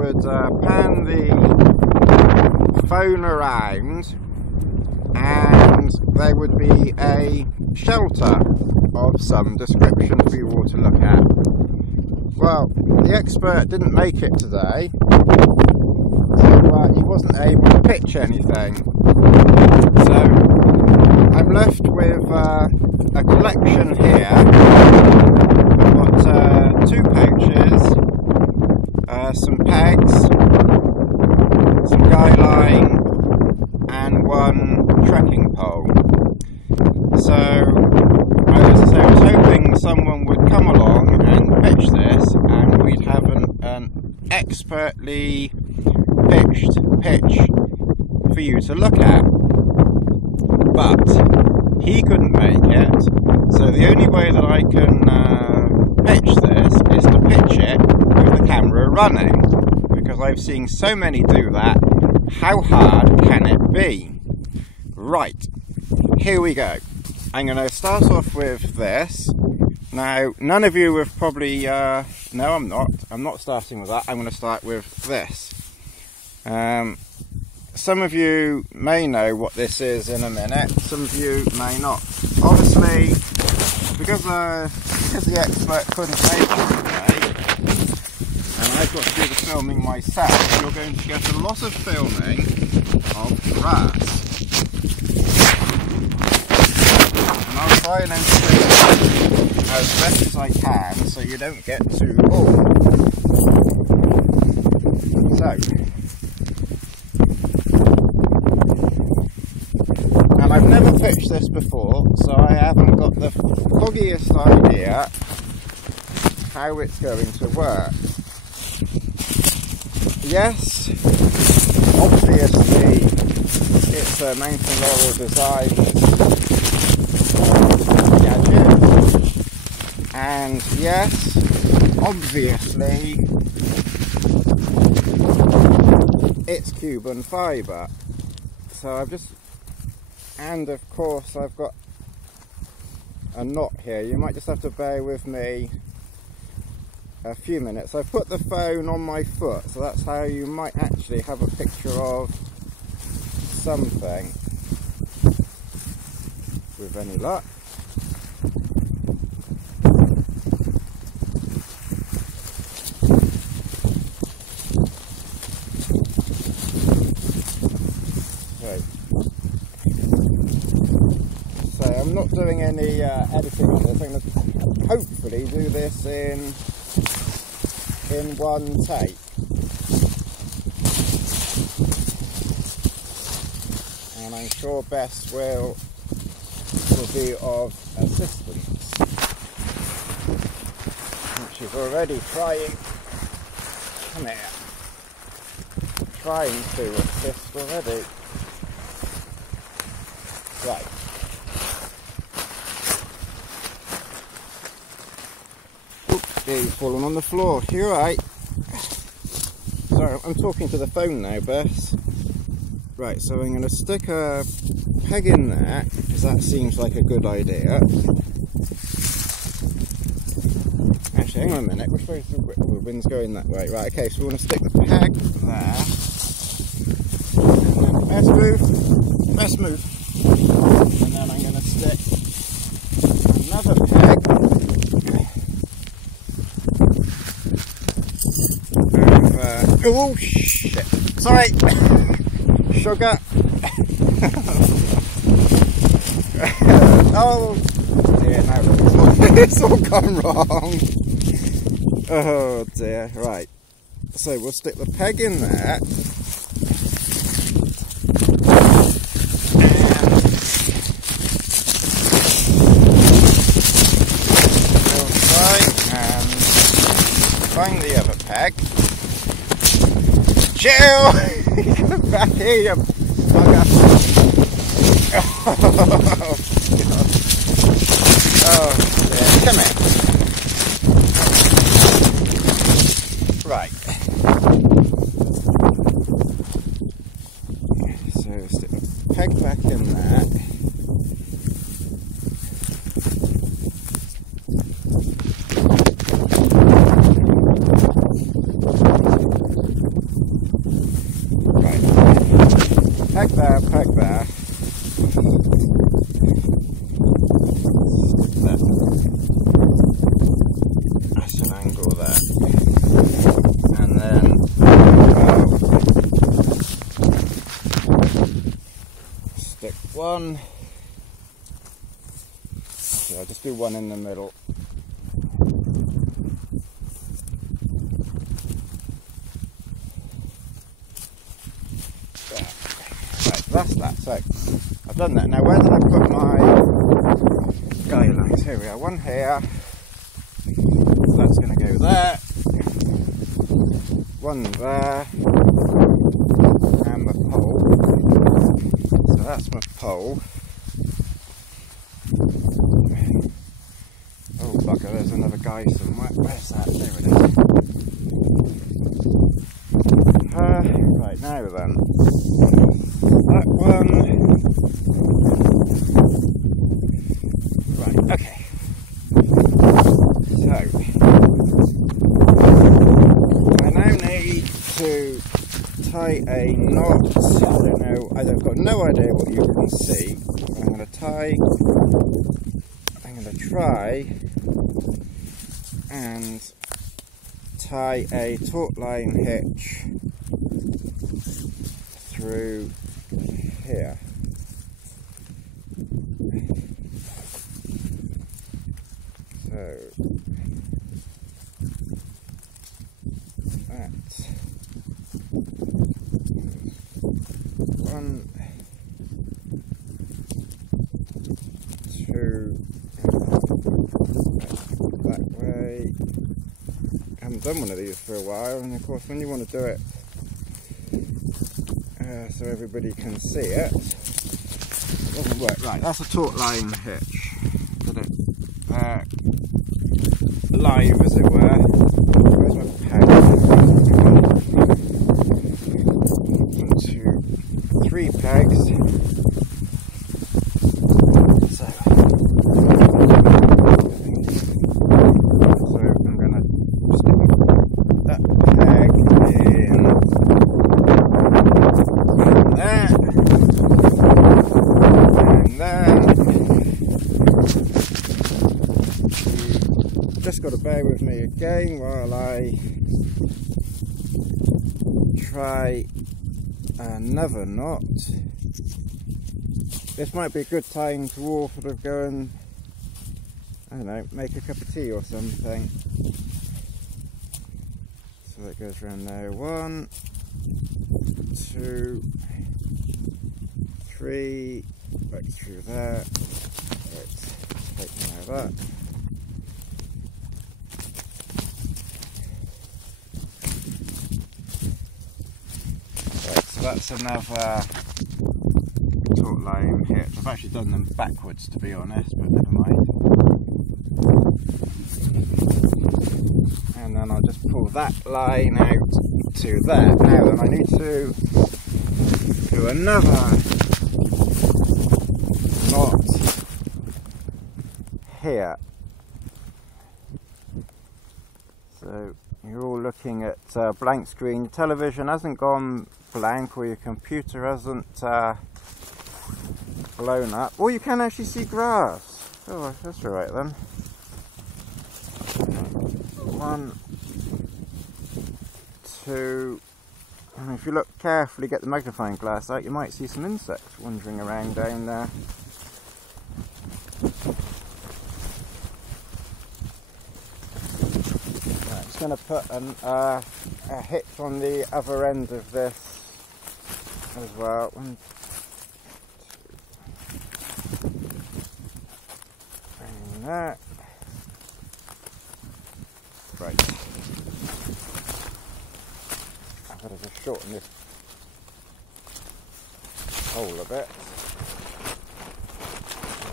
would pan the phone around and there would be a shelter of some description for you all to look at. Well, the expert didn't make it today, so he wasn't able to pitch anything. So I'm left with a collection here. I've got 2 pouches, some pegs, some guy line, and 1 trekking pole. So, as I say, I was hoping someone would come along and pitch this, and we'd have an expertly pitched pitch for you to look at. But he couldn't make it, so the only way that I can pitch this is to pitch it with the camera running, because I've seen so many do that. How hard can it be? Right, here we go. I'm going to start off with this. Now, none of you have probably, no I'm not starting with that. I'm going to start with this. Some of you may know what this is in a minute, some of you may not. Obviously, because the expert couldn't make it today, and I've got to do the filming myself, you're going to get a lot of filming of grass. And I'll try and entertain you as best as I can so you don't get too bored. So, and I've never pitched this before, so I haven't got the foggiest idea how it's going to work. Yes, obviously it's a Mountain Laurel design gadget, and yes, obviously it's cuben fibre. So I've just, and of course I've got a knot here. You might just have to bear with me a few minutes. I've put the phone on my foot, so that's how you might actually have a picture of something, with any luck. So I'm not doing any editing on this. I'm going to hopefully do this in one take. And I'm sure Bess will be of assistance. She's already trying, come here, trying to assist already. Right. Oops, he's fallen on the floor. You're right. Sorry, I'm talking to the phone now, Bess. Right, so I'm going to stick a peg in there, because that seems like a good idea. Actually, hang on a minute, which way is the wind's going? That way. Right, okay, so we want to stick the peg there. And then Bess move. Bess move. And then I'm going to stick another peg over. Oh shit! Sorry, sugar. Oh dear! Now it's all gone wrong. Oh dear! Right. So we'll stick the peg in there. Find the other peg. Chill! Get back here, you bugger! Oh, dear. Come here. Right. So stick the peg back in there. there, peg there. That's an angle there. And then, stick one. So I'll just do one in the middle. That's that. So I've done that. Now where did I put my guy lines? Here we are. One here. So that's going to go there. One there. And my pole. So that's my pole. Oh bugger, there's another guy somewhere. Where's that? There it is. Right, now then. That one. Right, okay. So I now need to tie a knot. I don't know, I've got no idea what you can see. I'm going to try and tie a taut line hitch through here. So that's 1, 2, that way. I haven't done one of these for a while, and of course when you want to do it so everybody can see it, it doesn't work. Right, that's a taut line hitch. Got it live, as it were. Where's my peg? 1, 2, 3 pegs. So I'm going to stick that peg in there, and then you just got to bear with me again while I try another knot. This might be a good time to all sort of go and, I don't know, make a cup of tea or something. So that goes around there. 1, 2, 3, back through there. Let's take now that. Right, so that's another taut line hitch. I've actually done them backwards, to be honest, but never mind. And then I'll just pull that line out to there. Now then, I need to do another knot here. So you're all looking at a blank screen. Your television hasn't gone blank, or your computer hasn't blown up. Or you can actually see grass. Oh, that's all right then. 1, 2. And if you look carefully, get the magnifying glass out, you might see some insects wandering around down there. Right, I'm just going to put a hitch on the other end of this as well. 1, 2. And that. Right. I've got to just shorten this hole a bit.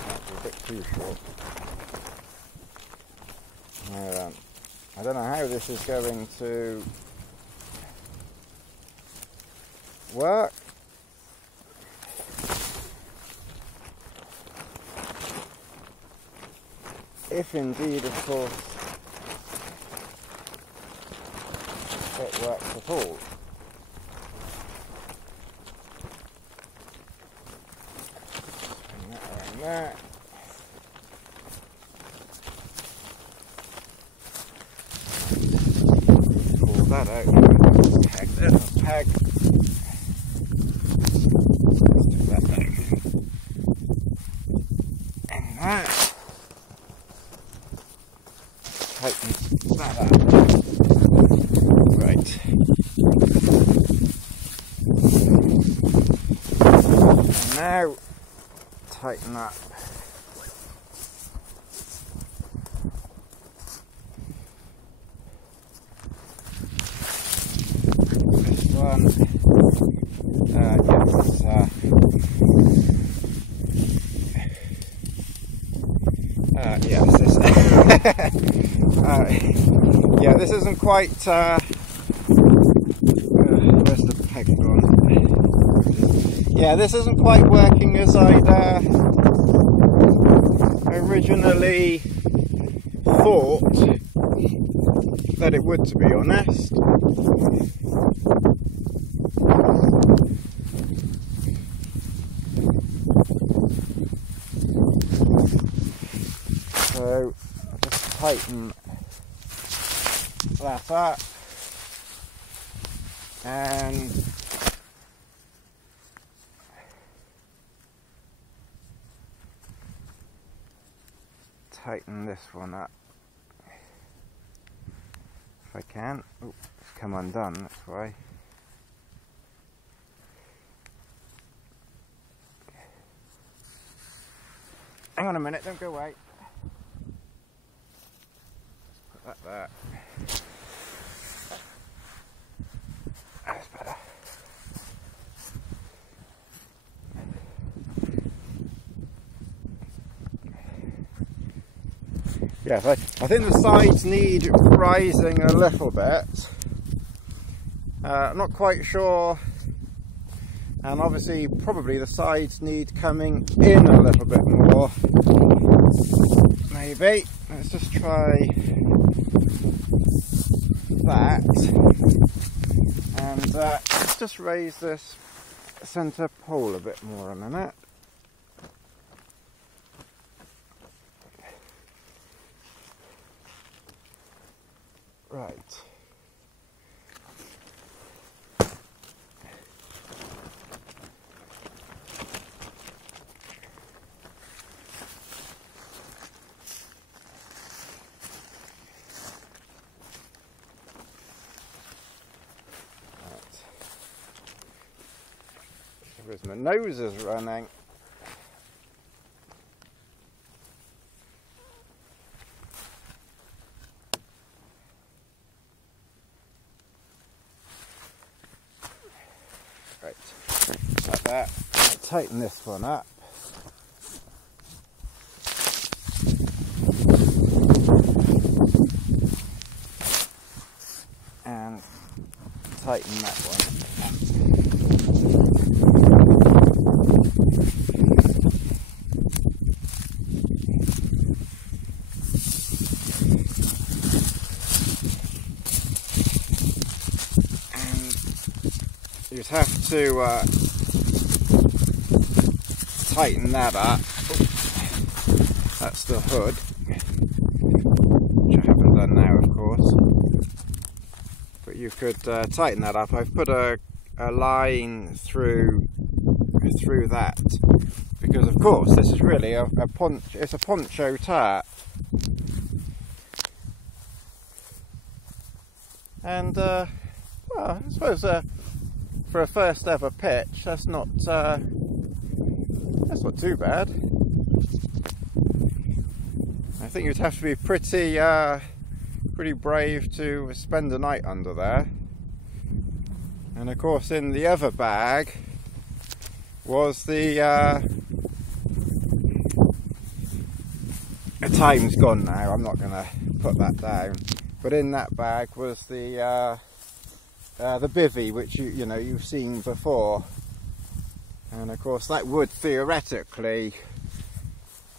That's a bit too short. Now then, I don't know how this is going to work. If indeed, of course, it works at all. that. Pull that out. Peg this, peg. Stick that down. And that. Tighten that up. Right. And now tighten up this one. Yes, this. Yeah, this isn't quite. Where's the peg gone? Yeah, this isn't quite working as I'd originally thought that it would, to be honest. So I'll just tighten that up and tighten this one up if I can. Oh, it's come undone, that's why. Hang on a minute, don't go away. Put that there. That's better. Yes, I think the sides need rising a little bit. I'm not quite sure, and obviously probably the sides need coming in a little bit more. Maybe. Let's just try that, and let's just raise this centre pole a bit more a minute. Right. Where's my nose is running. Right, like that. Tighten this one up. And tighten that one. You just have to tighten that up. That's the hood, which I haven't done now, of course. But you could tighten that up. I've put a line through that because, of course, this is really a poncho. It's a poncho tarp, and well, I suppose. For a first ever pitch, that's not too bad. I think you'd have to be pretty brave to spend a night under there. And of course, in the other bag was the time's gone now. I'm not going to put that down. But in that bag was the bivvy, which you've seen before, and of course that would theoretically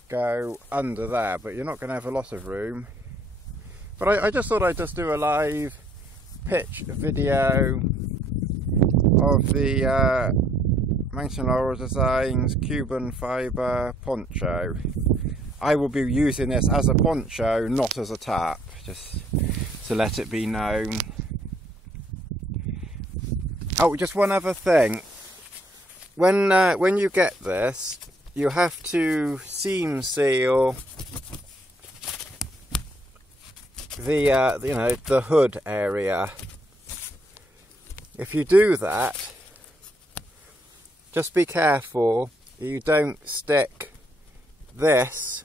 go under there, but you're not going to have a lot of room. But I just thought I'd just do a live pitch video of the Mountain Laurel Designs Cuben Fibre Poncho. I will be using this as a poncho, not as a tarp, just to let it be known. Oh, just one other thing. When you get this, you have to seam seal the you know, the hood area. If you do that, just be careful you don't stick these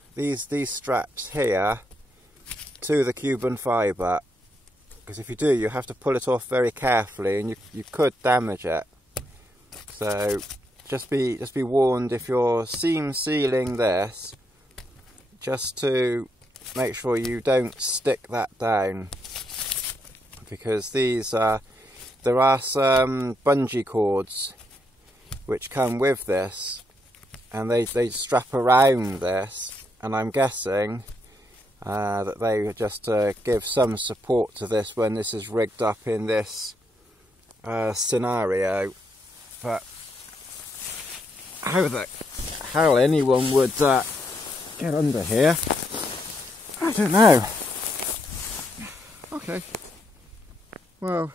straps here to the cuben fibre, because if you do, you have to pull it off very carefully and you could damage it. So just be warned if you're seam sealing this, just to make sure you don't stick that down, because there are some bungee cords which come with this, and they strap around this, and I'm guessing that they just give some support to this when this is rigged up in this scenario. But how the hell anyone would get under here, I don't know. Okay, well,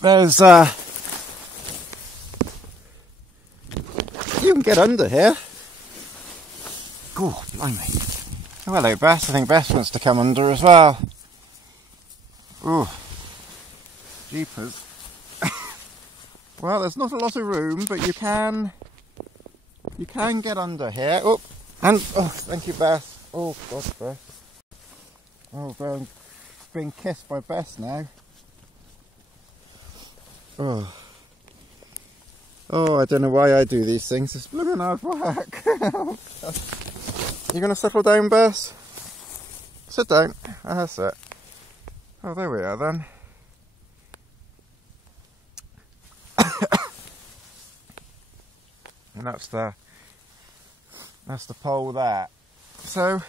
there's you can get under here. Oh, blimey. Oh, hello, Bess. I think Bess wants to come under as well. Ooh, jeepers. Well, there's not a lot of room, but you can get under here. Oh, and oh, thank you, Bess. Oh God, Bess. Oh, I'm being kissed by Bess now. Oh. Oh, I don't know why I do these things. It's blooming hard work. You gonna settle down, Bess? Sit down. That's it. Oh, there we are then. And that's the pole there. So,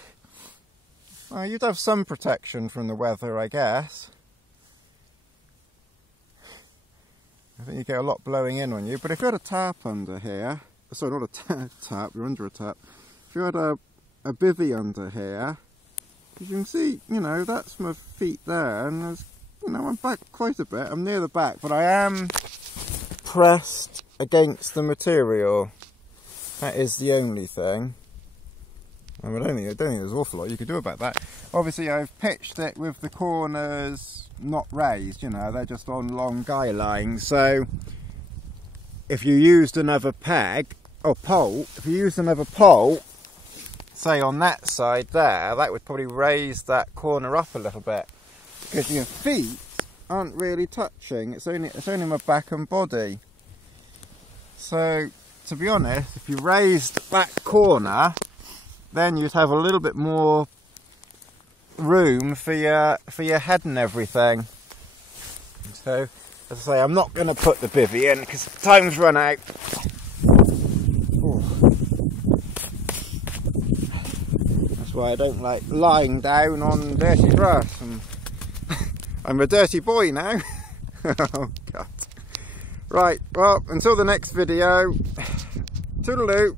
well, you'd have some protection from the weather, I guess. I think you get a lot blowing in on you, but if you had a tarp under here, sorry, not a tarp, you're under a tarp. If you had a bivvy under here, you can see, you know, that's my feet there, and there's, you know, I'm back quite a bit. I'm near the back, but I am pressed against the material. That is the only thing. I don't think there's an awful lot you could do about that. Obviously, I've pitched it with the corners not raised, you know, they're just on long guy lines. So if you used another peg or pole, say on that side there, that would probably raise that corner up a little bit, because your feet aren't really touching. It's only my back and body. So to be honest, if you raised that corner, then you'd have a little bit more room for your head and everything. So, as I say, I'm not going to put the bivvy in because time's run out. Ooh. That's why I don't like lying down on dirty grass. And I'm a dirty boy now. Oh God. Right, well, until the next video, toodaloo.